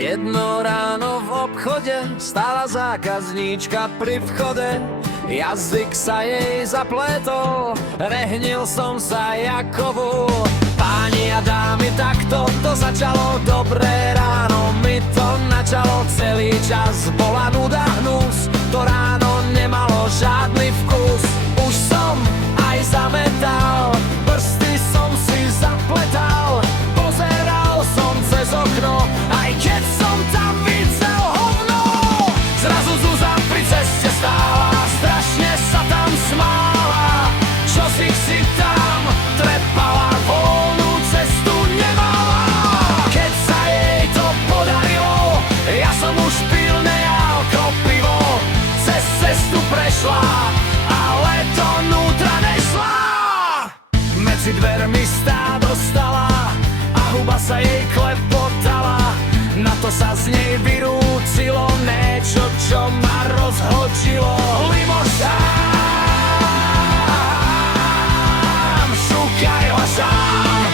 Jedno ráno v obchode stála zákazníčka pri vchode. Jazyk sa jej zapletol, rehnil som sa Jakovu. Páni a dámy, takto to začalo, dobré ráno mi to načalo. Celý čas bola nuda hnus, to ráno nemalo žiadny vkus. Už som aj zametal, prsty som si zapletal, pozeral som cez okno, aj keď som tam videl hovno. Zrazu Zuzá pri ceste stála, strašne sa tam smála. Čo si tam trepala, voľnú cestu nemala. Keď sa jej to podarilo, ja som už pil nejálko pivo. Cez cestu prešla, ale donútra nešla. Medzi dvermi dostala a huba sa jej klepotala. Na to sa z nej vyrúcilo niečo, čo ma rozhodžilo. Limošám, šukaj lašám.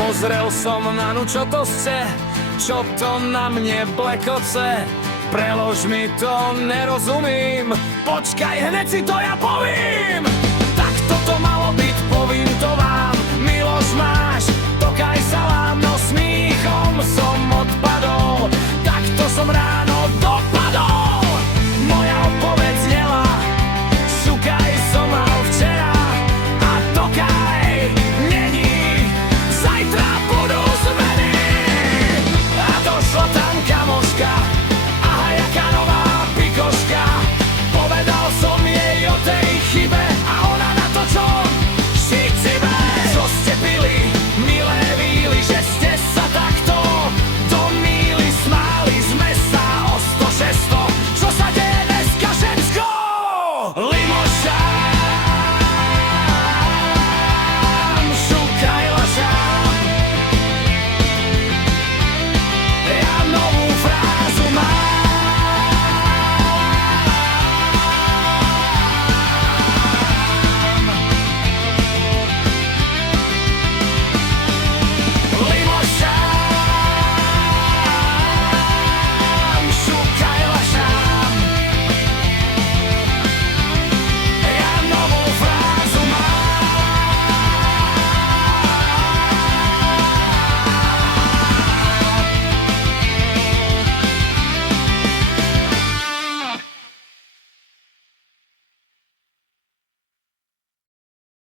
Pozrel som na nu, čo to chce, čo to na mne blekoce. Prelož mi to, nerozumím, počkaj, hneď si to ja povím. Tak toto malo byť, povím to vám. Miloš máš, tokaj salám, no smíchom som odpadol. Takto som ráno